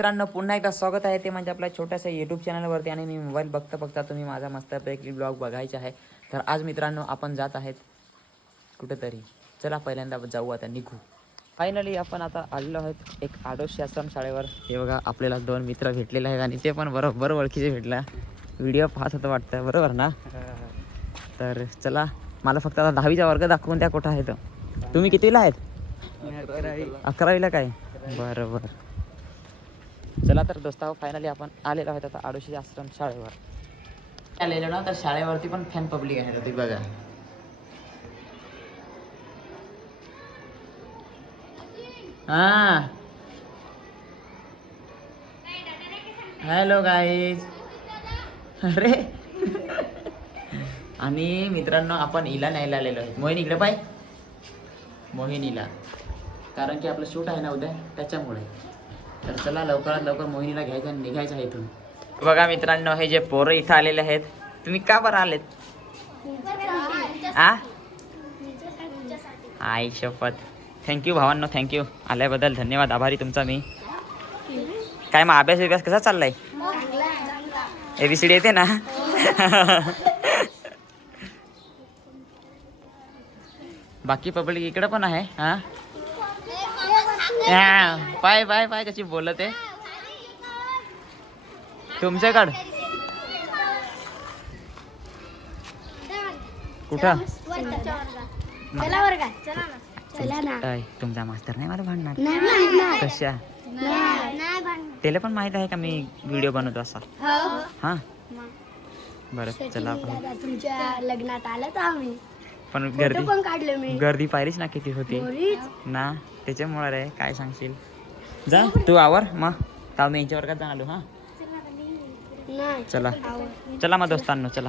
मित्रांनो, पुन्हा एकदा स्वागत आहे ते म्हणजे आपल्या छोट्याशा यूट्यूब चॅनलवरती. आणि मी मोबाईल बघता तुम्ही माझा मस्तपैकी ब्लॉग बघायचा आहे. तर आज मित्रांनो आपण जात आहेत कुठेतरी. चला पहिल्यांदा जाऊ, आता निघू. फायनली आपण आता आलेलो आहोत एक आदर्श आश्रम शाळेवर. हे बघा, आपल्याला 2 मित्र भेटलेले आहेत आणि ते पण बरोबर ओळखीचे भेटला. व्हिडिओ पाहत होतं वाटतं, बरोबर ना? तर चला, मला फक्त आता 10वीचा वर्ग दाखवून द्या कुठं आहे तो. तुम्ही कितवीला आहेत? 11वीला काय? बरं बरं. चला तर दोस्ताहो, फायनली आपण आलेलो आहोत आता आडोशी आश्रम शाळेवर आलेलो ना. तर शाळेवरती पण फॅन पब्लिक आहे ती बघा. हा, हॅलो गाईज. अरे आणि मित्रांनो, आपण हिला न्यायला आलेलो आहे. मोहीन इकडे पाय, मोहिनीला, कारण की आपलं शूट आहे ना उद्या, त्याच्यामुळे. तर चला लवकरात लवकर मोहिनीला घ्यायचं आणि निघायचं आहे इथून. बघा मित्रांनो, हे जे पोरं इथं आलेले आहेत, तुम्ही का बरं आलेत? आई शपथ. थँक्यू भावांनो, थँक्यू आल्याबद्दल धन्यवाद, आभारी तुमचा मी. काय मग अभ्यास कसा चाललाय? ABCD येते ना? बाकी पब्लिक इकडे पण आहे. हा, पाय पाय पाय कशी बोलत आहे तुमच्याकडं. कुठं? तुमचा मास्तर नाही मला भांडणार कशा? त्याला पण माहित आहे का मी व्हिडिओ बनवतो असा? हा बरं, चला आपण. तुमच्या लग्नात आलं तर आम्ही पण फोटो पण काढले मी. गर्दी पाहिलीच ना किती होती ना, त्याच्यामुळे रे. काय सांगशील? जा तू आवर मग, ताव मी यांच्या वर्गात जाऊन आलो. हा चला चला मग दोस्तांनो, चला.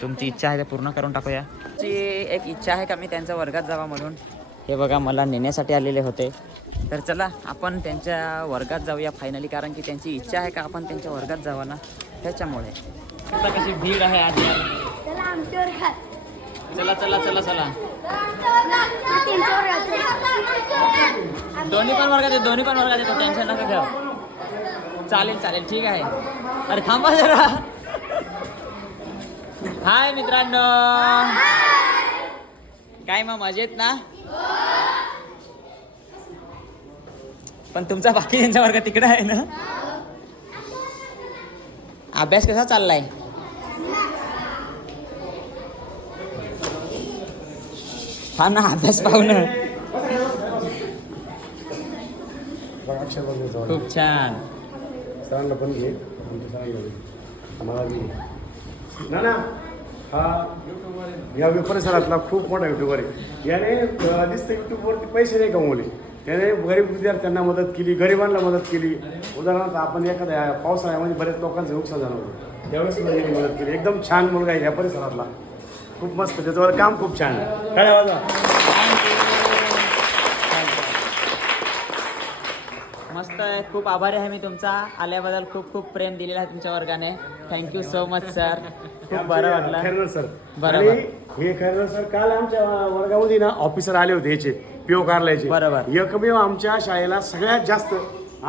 तुमची इच्छा आहे ते पूर्ण करून टाकूया. एक इच्छा आहे का मी त्यांच्या वर्गात जावा म्हणून. हे बघा, मला नेण्यासाठी आलेले होते. तर चला आपण त्यांच्या वर्गात जाऊया फायनली, कारण की त्यांची इच्छा आहे का आपण त्यांच्या वर्गात जावा ना, त्याच्यामुळे. आता कशी भीड आहे आज. चला चला चला चला, दोन्ही पण वर्गात येतो, टेन्शन नका घेऊ. चालेल चालेल, ठीक आहे. अरे थांबा जरा. हाय मित्रांनो, काय मग मजेत ना? पण तुमचा बाकी त्यांच्या वर्गात तिकडे आहे ना. अभ्यास कसा चाललाय? हा ना, अभ्यास पाहून खूप छान. सरांना पण घे, मला ना ना. हा या परिसरातला खूप मोठा युट्यूबर आहे. याने दिसतं युट्यूबवरती पैसे नाही कमवले, त्याने गरीब विद्यार्थ्यांना मदत केली, गरिबांना मदत केली. उदाहरणार्थ आपण एखाद्या पावसाळ्यामध्ये बरेच लोकांचं नुकसान झालं होतं, त्यावेळेस याने मदत केली. एकदम छान मुलगा आहे या परिसरातला, खूप मस्त. त्याच्यावर काम खूप छान आहे. काय वाजा. मस्त आहे, खूप आभारी आहे मी तुमचा. आल्याबद्दल खूप खूप प्रेम दिलेलं आहे तुमच्या वर्गाने. थँक्यू सो मच सर, खूप बरं वाटलं. खैरनार सर, बरोबर. हे खैरनार सर काल आमच्या वर्गामध्ये ना ऑफिसर आले होते याचे, PO कार्यालयाचे. बरोबर. एकमेव आमच्या शाळेला सगळ्यात जास्त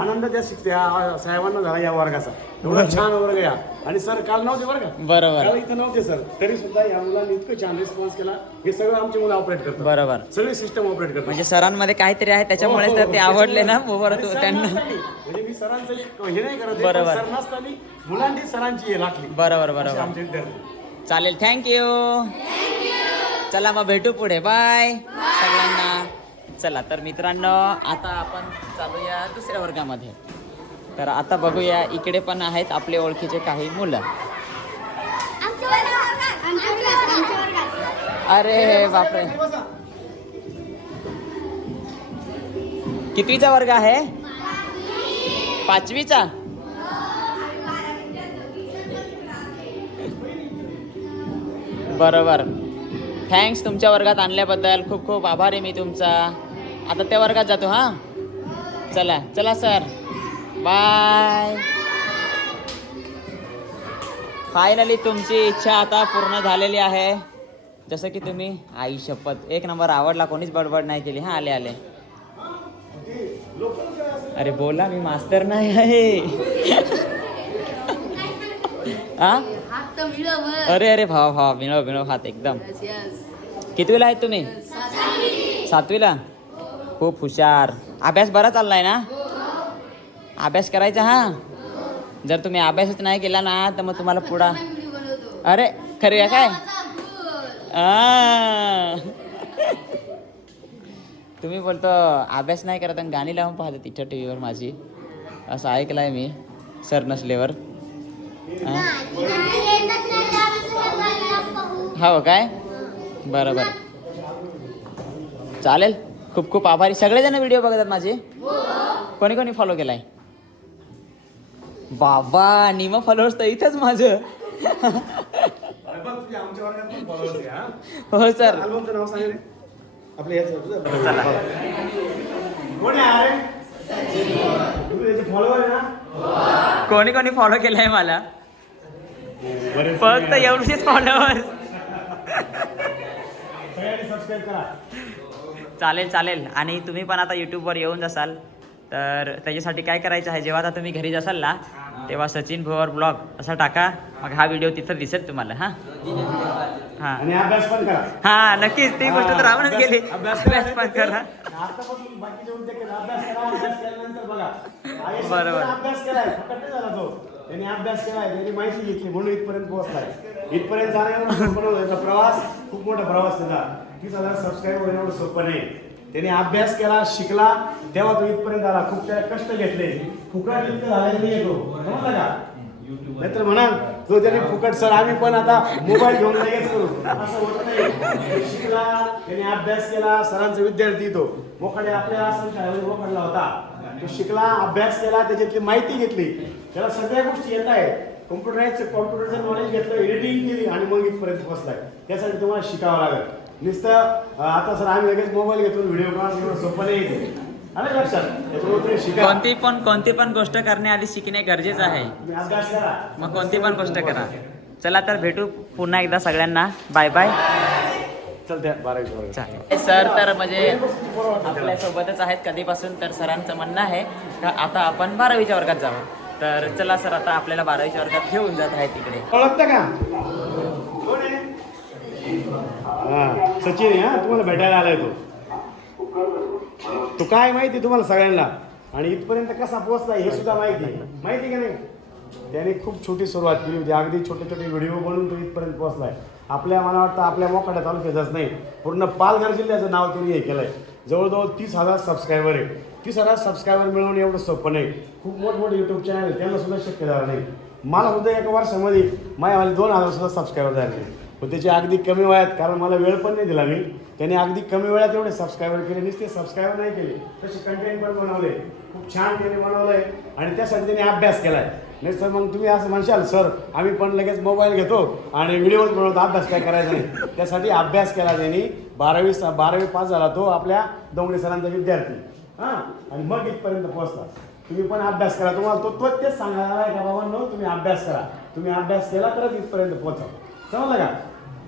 आनंद त्या साहेबांना झाला या वर्गाचा. एवढा छान वर्ग या. आणि सर काल नव्हते बरं का, बरोबर. काल इथं नव्हते सर, तरी सुद्धा या मुलांनी इतकं छान रिस्पॉन्स केला. हे सगळं आमची मुलं ऑपरेट करतात, बरोबर. सगळी सिस्टम ऑपरेट करतात. म्हणजे सरांमध्ये काहीतरी आहे, त्याच्यामुळे तर ते आवडले ना बरोबर त्यांना. म्हणजे मी सरांचं हे नाही करत, बरोबर. सर नसताना मुलांनी सरांची हे राखली. बरोबर असे बरोबर. आमचे विद्यार्थी. चालेल, थँक्यू. चला मग भेटू पुढे. बाय सगळ्यांना. चला तर मित्रांनो, आता आपण चालूया दुसऱ्या वर्गामध्ये. तर आता बघूया, इकडे पण आहेत आपले ओळखीचे काही मुलं. अरे बापरे, कितवीचा वर्ग आहे? 5वीचा. बरोबर. थँक्स तुमच्या वर्गात आणल्याबद्दल, खूप खूप आभारी मी तुमचा. आता त्या वर्गात जातो. हां चला चला सर, बाय. फायनली तुमची इच्छा आता पूर्ण झालेली आहे. जसं की तुम्ही, आई शपथ, एक नंबर आवडला, कोणीच बडबड नाही केली. हां आले आले. अरे बोला मी मास्तर नाही आहे. हा हात तर मिळव. अरे अरे भाव विनव हात एकदम. कितवीला आहेत तुम्ही? 7वीला. खूप हुशार. अभ्यास बरा चाललाय ना? अभ्यास करायचा हा. जर तुम्ही अभ्यासच नाही केला ना तर मग तुम्हाला पुढा. अरे खरे आहे काय? तुम्ही बोलतो अभ्यास नाही करत आणि गाणी लावून पाहते तिच्या टी व्हीवर माझी, असं ऐकलंय मी सर नसल्यावर. हो काय? बरं बरं चालेल. खूप खूप आभारी. सगळेजण व्हिडिओ बघतात माझे? कोणी कोणी फॉलो केलाय? बाबा निम फॉलोअर्स तर इथंच माझं. हो सर. आपल्या फॉलोवर ना कोणी कोणी फॉलो केलाय मला? फक्त एवढेच फॉलोअर्स. सबस्क्राईब करा. चालेल चालेल. आणि तुम्ही पण आता यूट्यूबवर येऊन जासाल तर त्याच्यासाठी काय करायचं आहे, जेव्हा आता तुम्ही घरी जासाल ना तेव्हा सचिन भोवर ब्लॉग असा टाका. मग हा व्हिडिओ तिथं दिसेल तुम्हाला. हां हां आणि अभ्यास पण करा. हां नक्कीच. ती गोष्ट तर राहूनच गेली. अभ्यास पण करा. आतापासून बाकीचे उद्या केला अभ्यास करा. अभ्यास केल्यानंतर बघा बरोबर. अभ्यास केलाय फक्त नाही झाला तो. त्यांनी अभ्यास केलाय, त्यांनी माहिती घेतली म्हणून इथपर्यंत पोहोचलाय. इथपर्यंत जाण्याचा प्रवास खूप मोठा प्रवास त्याचा. 30,000 सबस्क्राईबर होणं एवढं सोपं नाही. त्याने अभ्यास केला, शिकला, तेव्हा तो इथपर्यंत आला. खूप त्याला कष्ट घेतले. फुकट इतकं झालेलं नाही येतो, समजलं का? नाहीतर म्हणाल तो त्याने फुकट सर आम्ही पण आता मोबाईल घेऊन लगेच करू, असं होत नाही. शिकला, त्याने अभ्यास केला. सरांचा विद्यार्थी तो मोखाडे आपल्या असं शाळेमध्ये मोखाडला होता. तो शिकला, अभ्यास केला, त्याच्यातली माहिती घेतली. त्याला सगळ्या गोष्टी येत आहेत. कॉम्प्युटरचं नॉलेज घेतलं, एडिटिंग केली आणि मग इथपर्यंत पोहोचलाय. त्यासाठी तुम्हाला शिकावं लागेल. नुसतं आता सर आम्ही लगेच मोबाईल घेतो व्हिडिओ कॉल एवढं सोपं नाही येते. आलं लक्षात? त्याच्यामुळे शिका. कोणती पण गोष्ट करण्याआधी शिकणे गरजेचं आहे. तुम्ही अभ्यास करा, मग कोणती पण गोष्ट करा. चला तर भेटू पुन्हा एकदा सगळ्यांना. Bye bye. चलत्या 12वी वर्ग. चालेल. सर तर म्हणजे आपल्या सोबतच आहेत कधीपासून. तर सरांचं म्हणणं आहे का आता आपण 12वीच्या वर्गात जावं. तर चला सर आता आपल्याला 12वीच्या वर्गात घेऊन जात आहे तिकडे. ओळखता का? कोण आहे? हा सचिन आहे. हा तुम्हाला भेटायला आलाय तो. तो काय माहिती तुम्हाला सगळ्यांना, आणि इथपर्यंत कसा पोहोचला हे सुद्धा माहिती का नाही? त्याने खूप छोटी सुरुवात केली होती. अगदी छोटे छोटे व्हिडिओ बनवून तो इथपर्यंत पोहोचलाय. मला वाटतं आपल्या मोखाड्या तालुक्यातच नाही, पूर्ण पालघर जिल्ह्याचं नाव त्यांनी हे केलंय. जवळजवळ 30,000 सबस्क्रायबर आहे. 30,000 सबस्क्रायबर मिळवणं एवढं सोपं नाही. खूप मोठमोठे यूट्यूब चॅनल आहे, त्यांना सुद्धा शक्य झालं नाही. मला सुद्धा एका वर्षामध्ये माझ्यावाले 2,000 सुद्धा सबस्क्रायबर झाले. पण त्याचे अगदी कमी वयात, कारण मला वेळ पण नाही दिला मी, त्याने अगदी कमी वेळात एवढे सबस्क्रायबर केले. नुसते सबस्क्रायबर नाही केले, तसे कंटेंट पण बनवले. खूप छान त्याने बनवलंय आणि त्यासाठी त्याने अभ्यास केलाय. नाही सर मग तुम्ही असं म्हणशाल सर आम्ही पण लगेच मोबाईल घेतो आणि व्हिडिओ बनवतो, अभ्यास काय करायचा नाही. त्यासाठी अभ्यास केला त्यांनी. 12वी पास झाला तो आपल्या दोंगडे सरांचा विद्यार्थी. हां आणि मग इथपर्यंत पोहोचला. तुम्ही पण अभ्यास करा. तुम्हाला तो तेच सांगायला आहे का बाबा नो तुम्ही अभ्यास करा. तुम्ही अभ्यास केला तरच इथपर्यंत पोहोचा. समजलं का?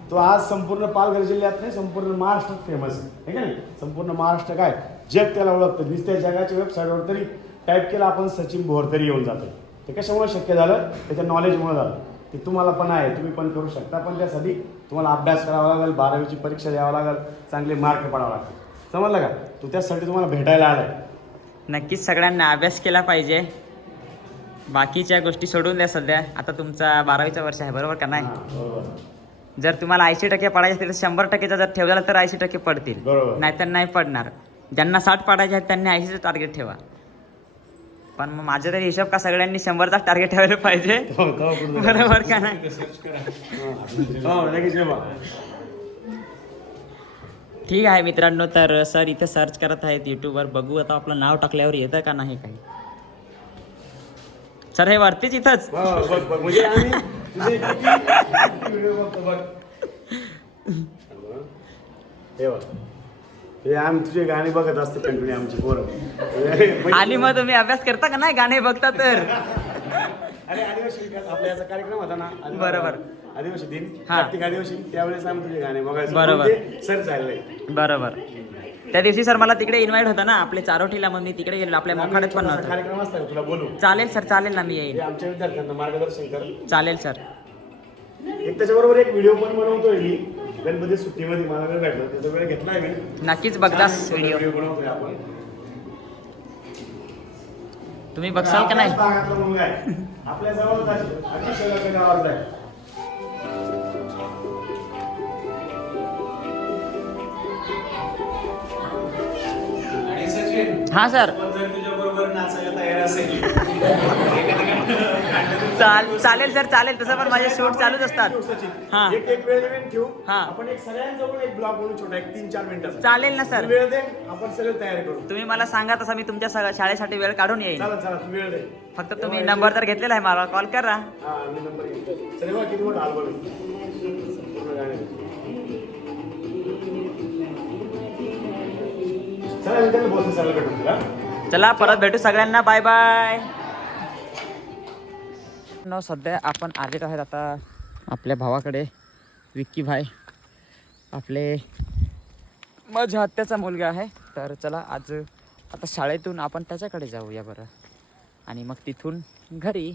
तो आज संपूर्ण पालघर जिल्ह्यात नाही, संपूर्ण महाराष्ट्रात फेमस आहे का नाही? संपूर्ण महाराष्ट्र काय जग त्याला ओळखतं. नुसत्या जगाच्या वेबसाईटवर तरी टाईप केला आपण सचिन भोर तरी येऊन जातो. ते कशामुळे शक्य झालं? त्याच्या नॉलेजमुळे झालं. ते तुम्हाला पण आहे, तुम्ही पण करू शकता. पण त्यासाठी तुम्हाला अभ्यास करावा लागेल, 12वीची परीक्षा द्यावं लागेल, चांगले मार्क पडावं लागतील. समजलं का? तो त्यासाठी तुम्हाला भेटायला आलाय. नक्कीच सगळ्यांना अभ्यास केला पाहिजे. बाकीच्या गोष्टी सोडून द्या सध्या. आता तुमचा 12वीचं वर्ष आहे बरोबर का नाही? बरोबर. जर तुम्हाला 80% पडायचे असतील तर 100%चा जर ठेवला तर 80% पडतील, बरोबर. नाहीतर नाही पडणार. ज्यांना 60 पाडायचे आहेत त्यांनी 80चं टार्गेट ठेवा. पण मग माझा तरी हिशोब का सगळ्यांनी 100चा टार्गेट ठेवायला पाहिजे. बरोबर का नाही? ठीक आहे मित्रांनो. तर सर इथे सर्च करत आहेत यूट्यूबवर. बघू आता आपलं नाव टाकल्यावर येतं का नाही काही. सर हे वरतीच इथंच. म्हणजे आम्ही तुझे किती व्हिडिओ बघतो बघ. हे आम्ही तुझे गाणे बघत असतो कंटिन्यू आमची पोरं. आणि मग तुम्ही अभ्यास करता का नाही गाणे बघता तर? अरे आदिवासी विकास आपला याचा कार्यक्रम होता ना. बरोबर. आदिवासी दिन, हा. प्रत्येक आदिवासी, त्यावेळेस आम्ही तुझे गाणे बघायचो. बरोबर. सर चाललंय. बरोबर. त्या दिवशी सर मला तिकडे इन्व्हाइट होता ना आपले चारोटीला, मग मी तिकडे गेलो. आपल्या मोखाड्यात पण नव्हतं. कार्यक्रम असता का तुला बोलू? चालेल सर, चालेल ना, मी येईल. हे आमच्या विद्यार्थ्यांना मार्गदर्शन कर. चालेल सर. एक त्याच्याबरोबर एक व्हिडिओ पण बनवतोय मी गणपती सुट्टीमध्ये, मला वेळ भेटला त्याचा वेळ घेतलाय मी. नक्कीच बघतास व्हिडिओ. बनवतोय आपण. तुम्ही बघसाल का नाही? आपल्याच भागातला मुलगा आहे. आपल्या जवळच आहे. अतिशय गावातला आहे. आणि सचिन, हा सर. पण जर तुझ्या बरोबर नाचायला तयार असेल चालेल सर, चालेल. तसं पण माझे शूट चालूच असतात. हा. एक वेळ नवीन ठेवू. हा. आपण एक सगळ्यांजवळ एक ब्लॉग बनवू छोटा, एक 3-4 मिनिटाचा. चालेल ना सर. तू वेळ दे, आपण सगळं तयारी करू. तुम्ही मला सांगा तसं मी तुमच्या शाळेसाठी वेळ काढून येईल. चला तू वेळ दे. फक्त तुम्ही नंबर तर घेतलेला आहे, मला कॉल करा. हा, मी नंबर घेतो. चल बघा किती मोठा अल्बम आहे. पूर्ण गाणे. चला मी त्यांना बोलतो, सगळं भेटून तुला. चला परत भेटू सगळ्यांना. Bye bye. सध्या आपण आलेलो आहेत आता आपल्या भावाकडे. विक्की भाई आपले माझ्या हत्याचा मुलगा आहे. तर चला आज आता शाळेतून आपण त्याच्याकडे जाऊया बरं, आणि मग तिथून घरी.